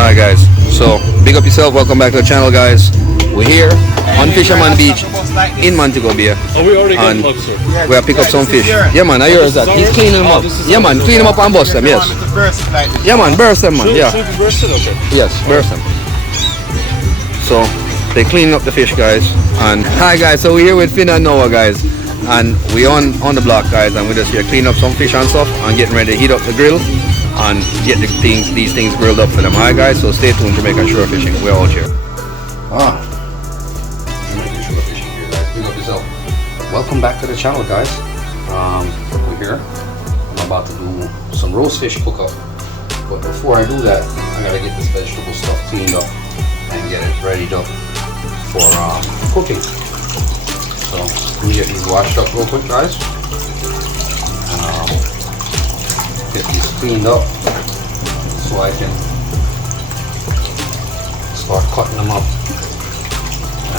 Alright guys, so big up yourself, welcome back to the channel guys. We're here on Fisherman Beach in Montego Bay. Oh, we already got And lobster. we have pick up some fish. Yeah man, I hear that. He's cleaning them up. Yeah man, clean them up and bust them, yes. Yeah man, burst them man, yeah. Burst it, okay. Yes, burst them. So they cleaning up the fish guys. And hi guys, so we're here with Finn and Noah guys. And we on the block guys, and we're just here cleaning up some fish and stuff and getting ready to heat up the grill and get these things grilled up for them. Alright guys, so stay tuned to Jamaican Shore Fishing. We're out here. Jamaican Shore Fishing here guys. Big up yourself. Welcome back to the channel guys. We're here. I'm about to do some roast fish cook up. But before I do that, I gotta get this vegetable stuff cleaned up and get it readied up for cooking. So let me get these washed up real quick guys. And get these cleaned up so I can start cutting them up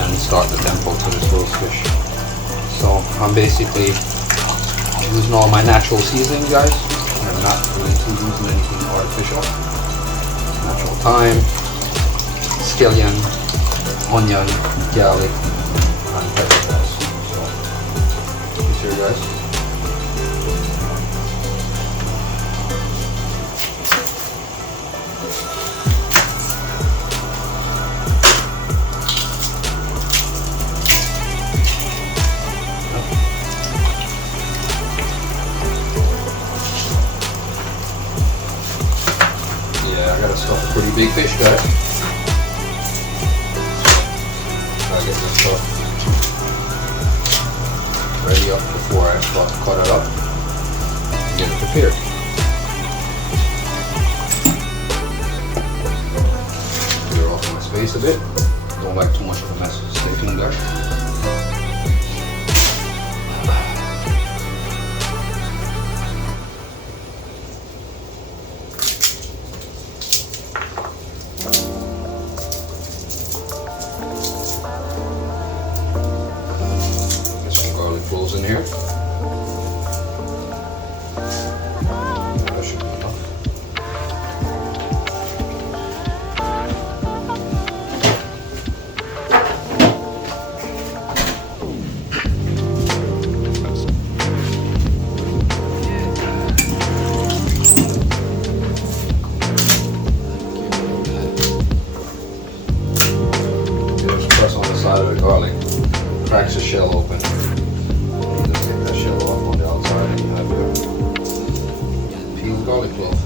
and start the tempo to this roast fish. So I'm basically using all my natural seasoning guys. I'm not really using anything artificial. Natural thyme, scallion, onion, garlic, and pepper guys. So this here guys. Yeah, I gotta stuff a pretty big fish, guys. Gotta get this stuff ready up before I start to cut it up and get it prepared. Clear off my space a bit. Don't like too much of a mess. Stay tuned, guys. Cloves in here. That should be enough. Just press on the side of the garlic, cracks the shell open. Off on the outside, and you have your peeled garlic clove.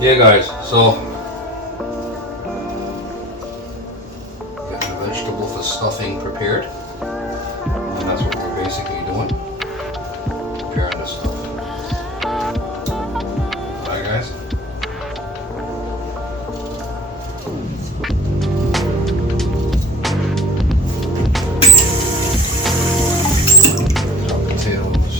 Yeah guys, so get the vegetable for stuffing prepared, and that's what we're basically doing, preparing the stuff. Alright guys. Chop potatoes.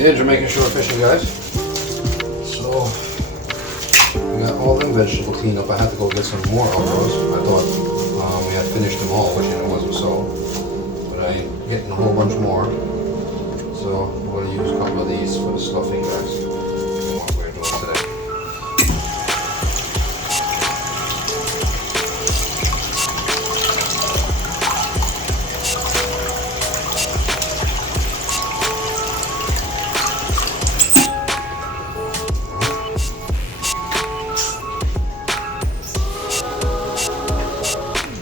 Yeah, Jamaican shore fishing, guys. So we got all them vegetables cleaned up. I had to go get some more of those. I thought we had finished them all, which it wasn't so. But I'm getting a whole bunch more. So I'm going to use a couple of these for the stuffing, guys. That's what we're doing today.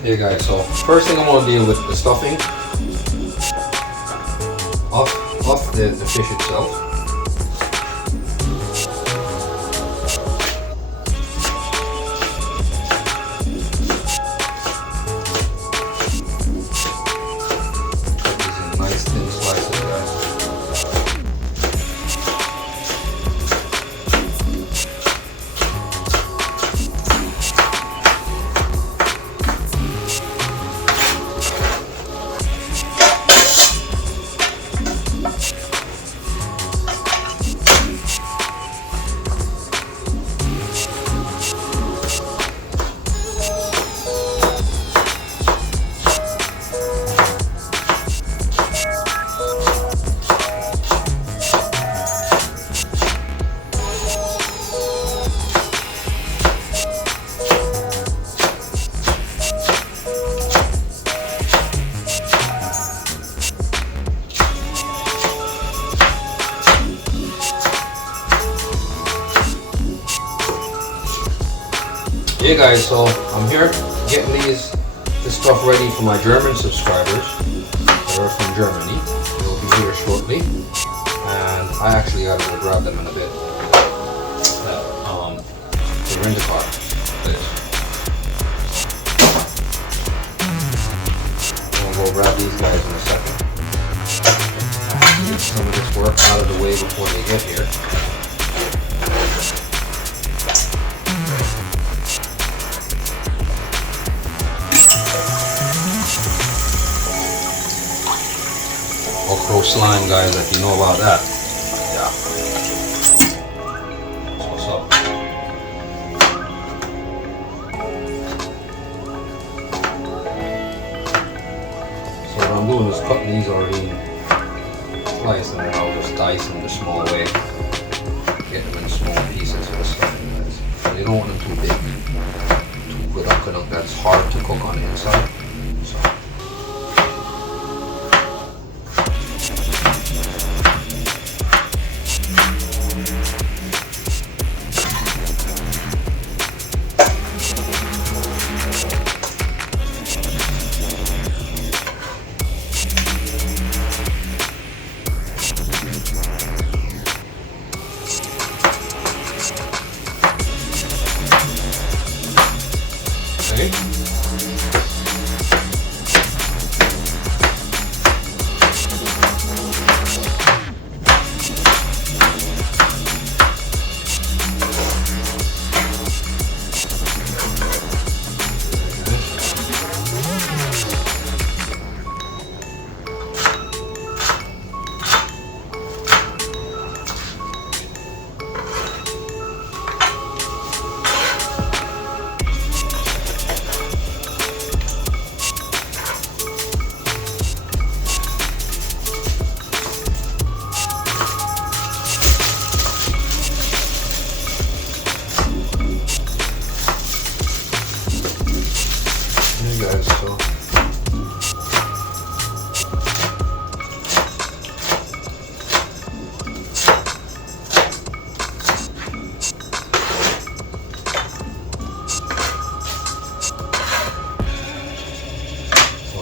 Hey guys, so first thing I want to deal with the stuffing off the fish itself. Cut these in nice thin slices, guys. Yeah guys, so I'm here getting this stuff ready for my German subscribers that are from Germany. They'll be here shortly, and I actually gotta go grab them in a bit. They're in the car. I'll go grab these guys in a second. Get some of this work out of the way before they get here. Okra slime, guys, if you know about that. Yeah. That's what's up. So what I'm doing is cutting these already in slices, and then I'll just dice them the small way. Get them in small pieces for the stuffing, guys. So you don't want them too big. Too quick, that's hard to cook on the inside. So.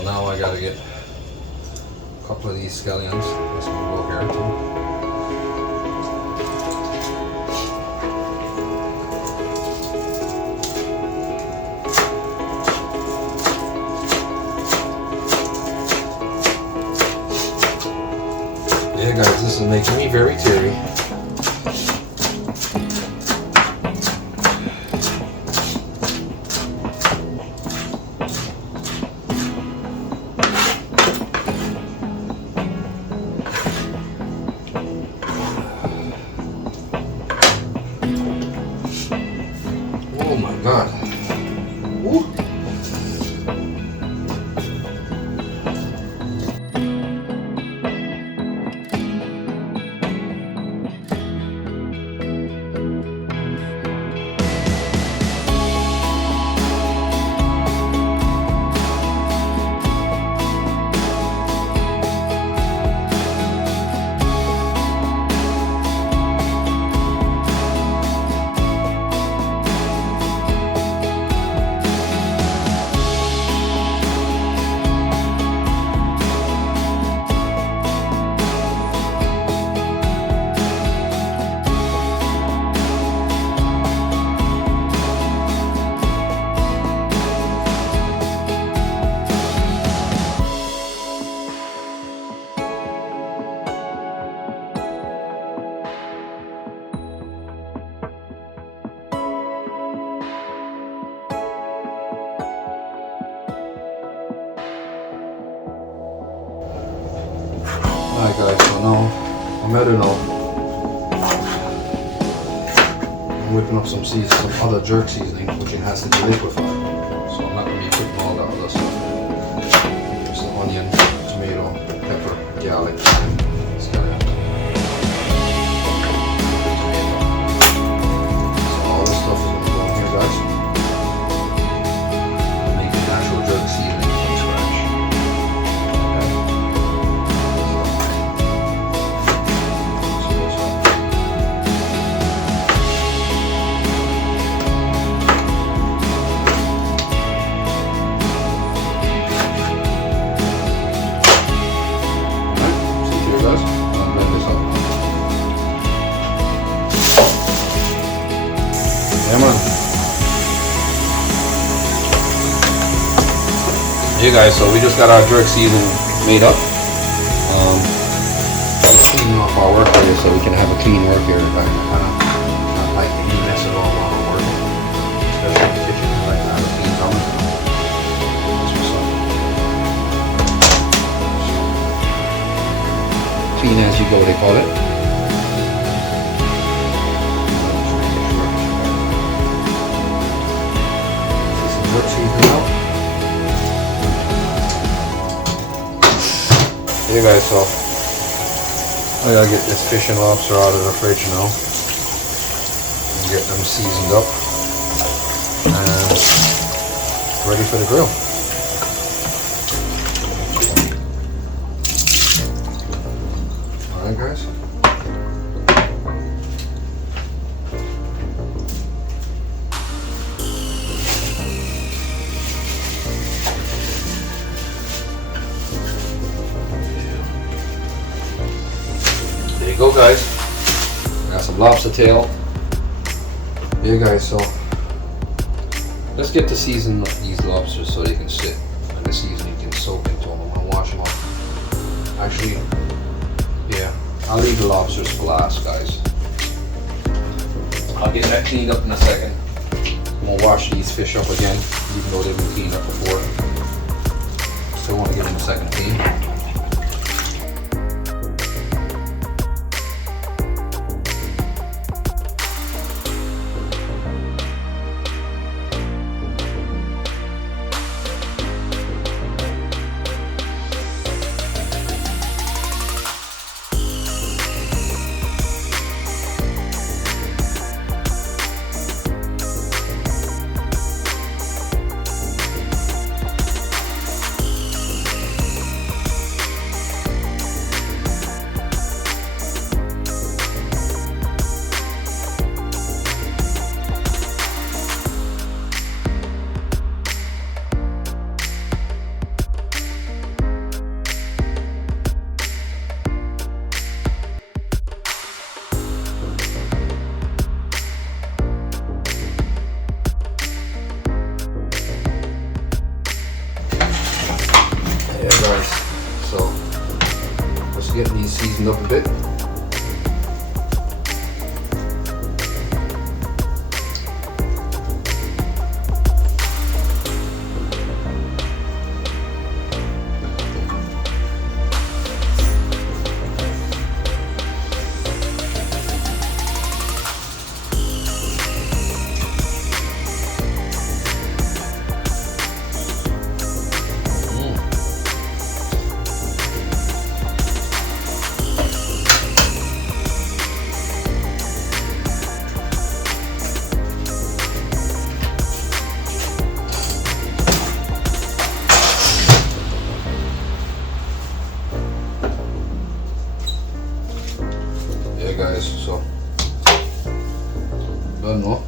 Now I gotta get a couple of these scallions. This one will go here too. Yeah guys, this is making me very teary. I'm heading out. I'm whipping up some other jerk seasoning, which it has to be liquefied. So I'm not going to be putting all that other stuff. There's the onion, tomato, pepper, garlic, thyme. It's got it. So all this stuff is going to go in here, guys. Make a natural jerk seasoning from scratch. Okay. Yeah, man. Hey guys, so we just got our jerk season made up. Just cleaning off our work area so we can have a clean work area back. I don't like any mess at all while we're working. Especially in the kitchen, I like to have a clean counter. That's what's up. Clean as you go, they call it. Hey guys, so I gotta get this fish and lobster out of the fridge now and get them seasoned up and ready for the grill. Alright guys. There you go, guys. Got some lobster tail. There, guys. So let's get to season these lobsters so they can sit and the seasoning can soak into them. I'm gonna wash them off. Actually, yeah, I'll leave the lobsters for last, guys. I'll get that cleaned up in a second. I'm gonna wash these fish up again, even though they've been cleaned up before. Still want to give them a second clean. Guys, so let's get these seasoned up a bit. Guys, so done now.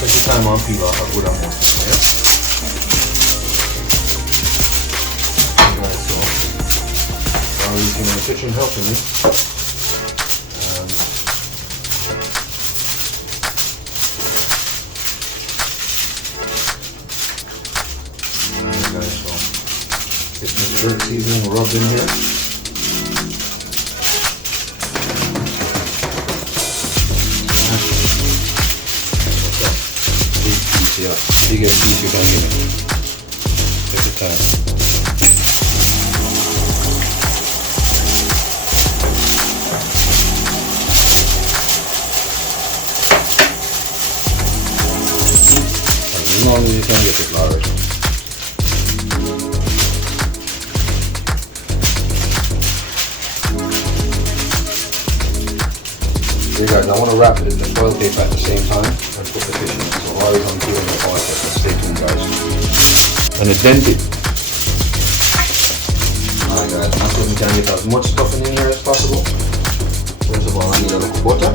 Take your time on peel off, I'll go down more. He's in the kitchen helping me. iceberg seasoning rubbed in here. Big piece, yeah. Biggest piece you can give me. Take your time. As long as you can get it large. Okay guys, I want to wrap it in the foil paper at the same time and put the fish in. So while I'm peeling the foil paper, stay tuned guys. And it's dented. Alright guys, now so we can get as much stuffing in here as possible. First of all, I need a little butter.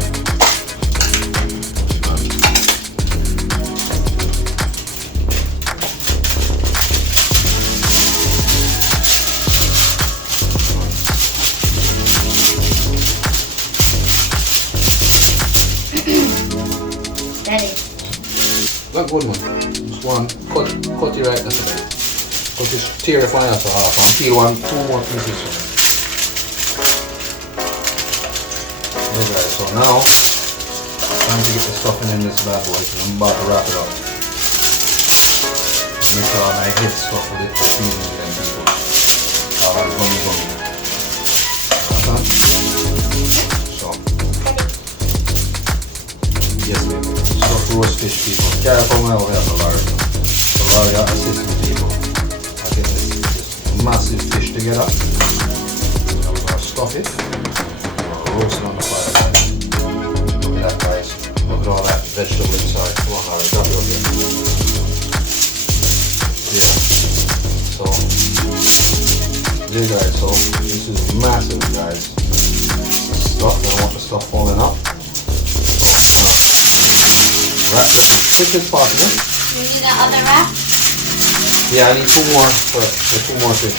Not good one. Just one. Cut it right now. Cut this, tear the pineapple off and peel two more pieces. Okay guys, so now time to get the stuffing in this bad boy because I'm about to wrap it up. Make sure my head stuff with it for seasoning and people. Gummy. So yes baby. Stuffed roast fish people. Careful now we have the large. So large assistant people. I get this massive fish together. Now we're going to stuff it. We're going to roast it on the fire guys. Look at that guys. Look at all that vegetable inside. Come on Harry, drop it up here. Yeah. So there guys, so this is massive guys. Stuff, I don't want the stuff falling up. Wrap this as quick as possible. You need that other wrap? Yeah, I need two more for two more fish.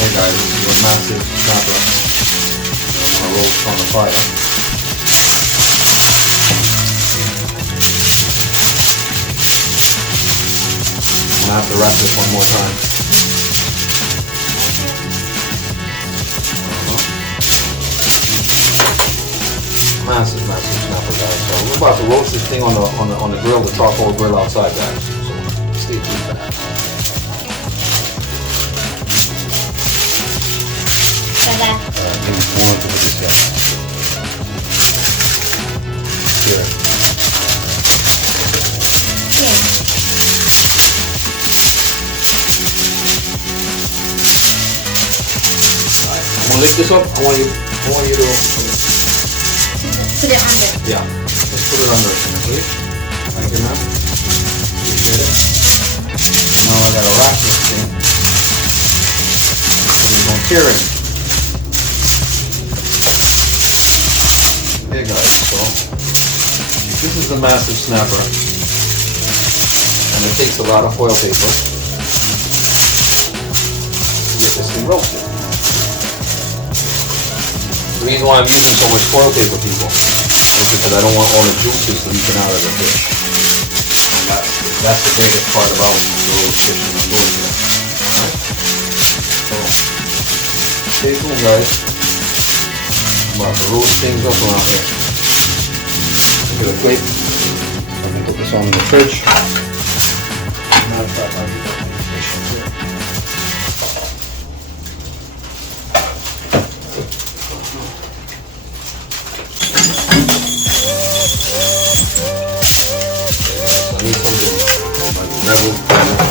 Hey guys, this is a massive snapper. I'm gonna roast on the fire. I'm gonna have to wrap this one more time. Massive snapper guys. So we're about to roast this thing on the grill, the charcoal grill outside guys. So stay tuned for that. Give me one to this guy. Here. Alright, I'm gonna lift this up. I want you to put it under. Yeah, let's put it under please. Thank you, ma'am. Appreciate it. Now I gotta wrap this thing. We're going to tear it. Okay guys, so this is the massive snapper. And it takes a lot of foil paper to get this thing roasted. The reason why I'm using so much foil paper, people, is because I don't want all the juices leaking out of the fish. That's the biggest part about the roast fish and the doing here. Alright? So, stay tuned guys. I'm about to roast things up around here. Get a plate. I can put this on in the fridge. Matter of fact, I'll get that fish in here. I need something like metal to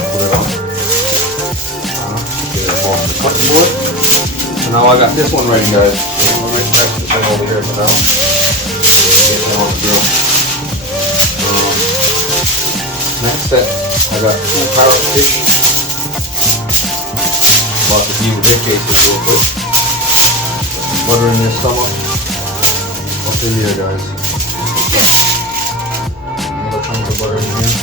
put it on. Get it off the cutting board. So now I got this one ready guys. So I'm going to rest this one over here for now. Get it on the grill. Next step, I got 2 parrot fish. About to deal with their cases real quick. Got some butter in this stomach. Up in here guys. Another chunk of butter in here.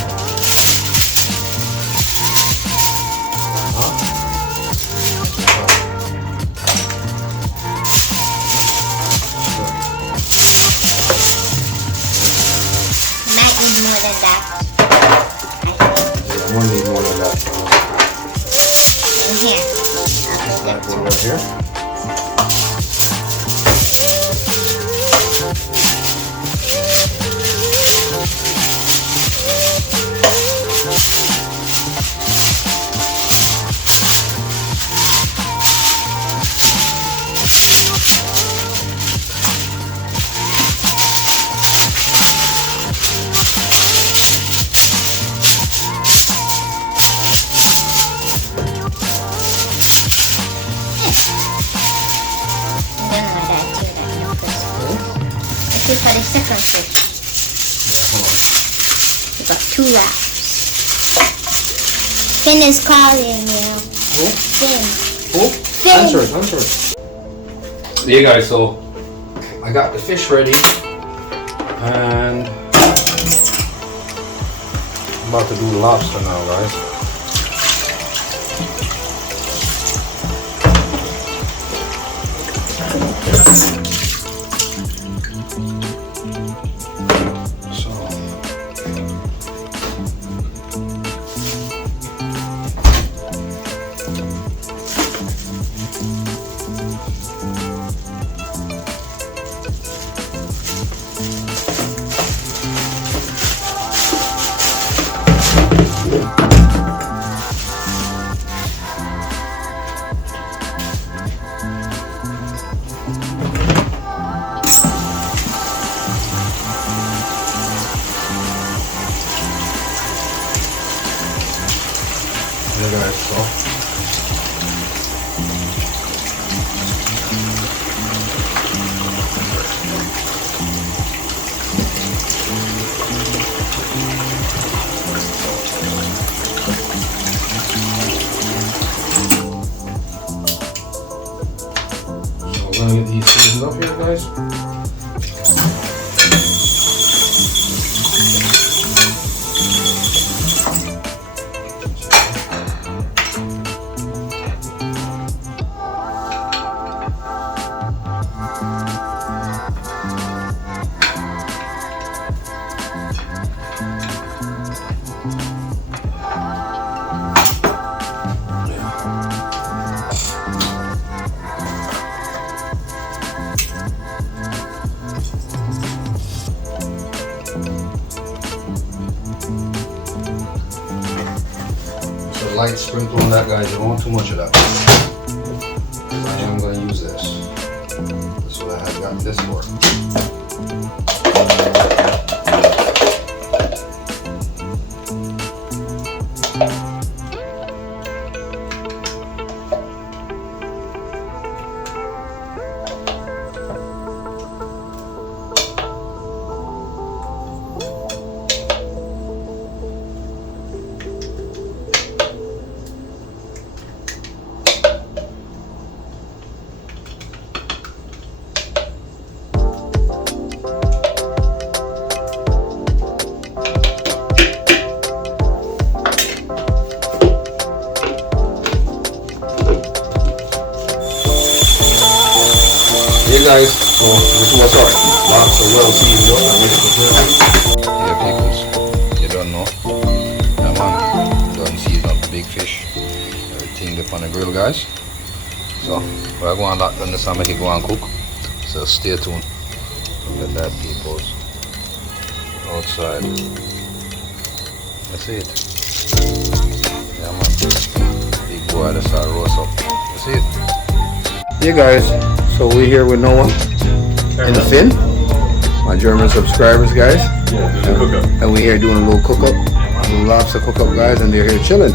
Put it right here. For the second fish. We got 2 wraps. Finn is calling you. Who? Finn. Who? Finn. Answer it. Yeah, guys, so I got the fish ready and I'm about to do the lobster now, guys. Yeah, guys, so we're gonna get these seasoned up here, guys. Light sprinkle on that, guys. You don't want too much of that. Because I am going to use this. That's what I have got this for. Hey guys, so this is what's up. Lobster well seasoned up and ready for serving. Yeah, peoples, you don't know. Yeah, man, done season up the big fish. Everything up on the grill, guys. So we're going to lock down this and make it go and cook. So stay tuned. Look at that, peoples. Outside. That's it. Yeah, man. Big boy, that's our roast up. That's it. Yeah, guys. So we're here with Noah and Finn, my German subscribers, guys. Yeah, cook up. And we're here doing a little cook up, a little lobster cook up, guys, and they're here chilling.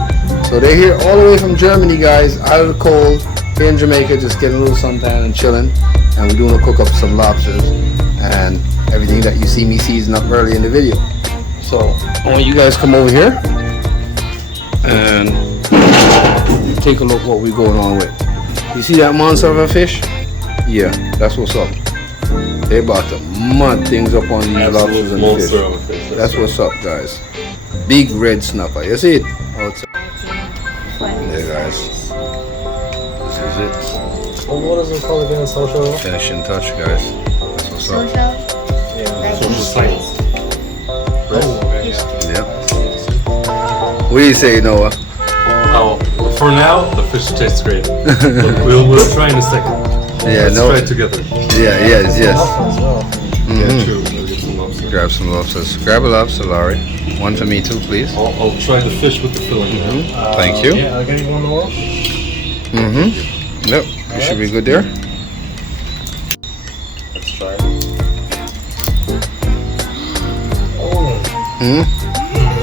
So they're here all the way from Germany, guys, out of the cold, here in Jamaica, just getting a little suntan and chilling. And we're doing a cook up some lobsters and everything that you see me season up early in the video. So I want you guys to come over here and take a look what we're going on with. You see that monster of a fish? Yeah, that's what's up. They about to mud things up on these lobsters and fish. That's what's up, guys. Big red snapper. You see it? Outside. Yeah, guys. This is it. Well, what is it called again? Social? Finishing touch, guys. That's what's up. Social? Yeah, social science. Yep. What do you say, Noah? How For now, the fish tastes great. But we'll try in a second. Yeah, Let's try it together. Yeah, yes. Yeah, true. We'll get some lobster. Grab some lobsters. Grab a lobster, Laurie. One for me too, please. I'll try the fish with the filling. Thank you. Yeah, I'll get you one more. Yep, you should be good there. Let's try it. Oh.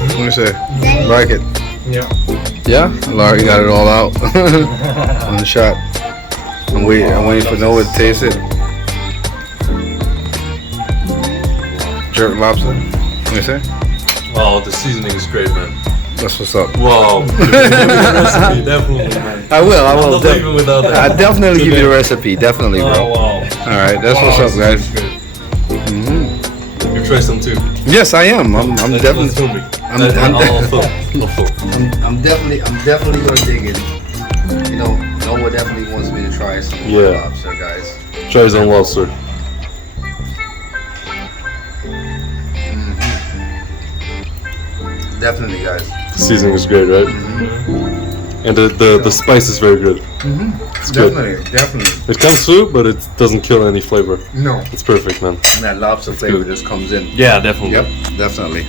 Let me see. Like it. Yeah. Yeah? Laurie got it all out. On the shot. I'm waiting for Noah to taste it. Jerk lobster. Let me see. Oh, the seasoning is great, man. That's what's up. Wow. Recipe, definitely, man. I will. I'm not leaving without that. I definitely give you the recipe. Definitely, bro. Oh, wow. Alright, that's what's up, guys. You try some too. Yes, I am. I'm Let's definitely. film me. I'm I'll film. I'm definitely gonna dig in. You know, Noah definitely wants me to try some Yeah. lobster, guys. Try some lobster. Definitely, guys. The seasoning is great, right? And the spice is very good. It's good. Definitely. It comes through, but it doesn't kill any flavor. No. It's perfect, man. And that lobster flavor good. just comes in. Yeah, definitely. Yep, definitely.